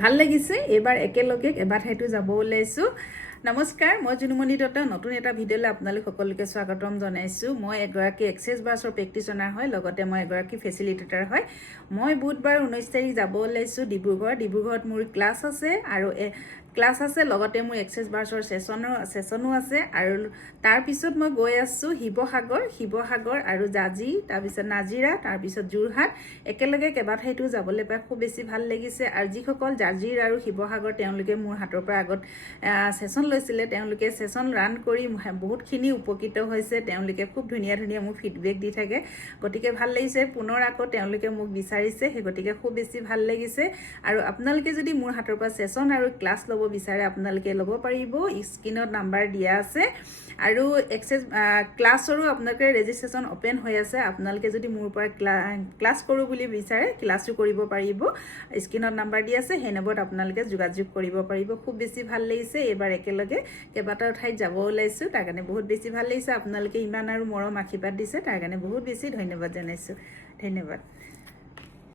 ভাল লাগিছে এবাৰ একেলগে এবাৰ ঠাইতো যাব ওলাইছো নমস্কাৰ মই জুনুমণি দত্ত নতুন এটা ভিডিঅ'লৈ আপোনালোক সকলোকে স্বাগতম জনাইছো মই এগৰাকী এক্সেছ বাছৰ প্ৰেক্টিশনাৰ হয় লগতে মই এগৰাকী ফেচিলিটেটৰ হয় মই বুধবাৰ 19 তাৰিখ যাব ওলাইছো ডিব্ৰুগড়ত মোৰ ক্লাছ আছে আৰু ক্লাছ আছে লগতে মোৰ এক্সেছ বাছৰ সেশনো আছে আৰু তাৰ পিছত মই গৈ আছো শিৱসাগৰ আৰু জাজি তাৰ পিছত নাজিৰা তাৰ পিছত যোৰহাট একেলগে কেবাঠাইতো যাবলৈ পাই খুব বেছি ভাল লাগিছে আৰু যিসকল জাজিৰ আৰু শিৱসাগৰ তেওঁলোকে মোৰ হাতৰ পৰা আগত সেশন লৈছিলে তেওঁলোকে সেশন ৰান কৰি বহুতখিনি উপকৃত হৈছে তেওঁলোকে খুব ধুনীয়া মোক ফিডবেক দি থাকে গতিকে ভাল লাগিছে পুনৰ আকৌ তেওঁলোকে মোক বিচাৰিছে সেই গতিকে খুব বেছি ভাল লাগিছে আৰু আপোনালোকে যদি মোৰ হাতৰ পৰা সেশন আৰু ক্লাছ ল'ব বিচাৰে আপোনালোকে ল'ব পাৰিব স্ক্ৰিনত নাম্বাৰ দিয়া আছে আৰু এক্সেছ ক্লাছৰো আপোনালোকে ৰেজিষ্ট্ৰেচন ওপেন হৈ আছে আপোনালোকে যদি মোৰ পৰা ক্লাছ কৰো বুলি বিচাৰে ক্লাছও কৰিব পাৰিব স্ক্ৰিনত নাম্বাৰ দিয়া আছে সেই নম্বৰত আপোনালোকে যোগাযোগ কৰিব পাৰিব খুব বেছি ভাল লাগিছে এবাৰ একেলগে কেবাটাও ঠাইত যাব ওলাইছো তাৰ কাৰণে বহুত বেছি ভাল লাগিছে আপোনালোকে ইমান আৰু মৰম আশীৰ্বাদ দিছে তাৰ কাৰণে বহুত বেছি ধন্যবাদ জনাইছো ধন্যবাদ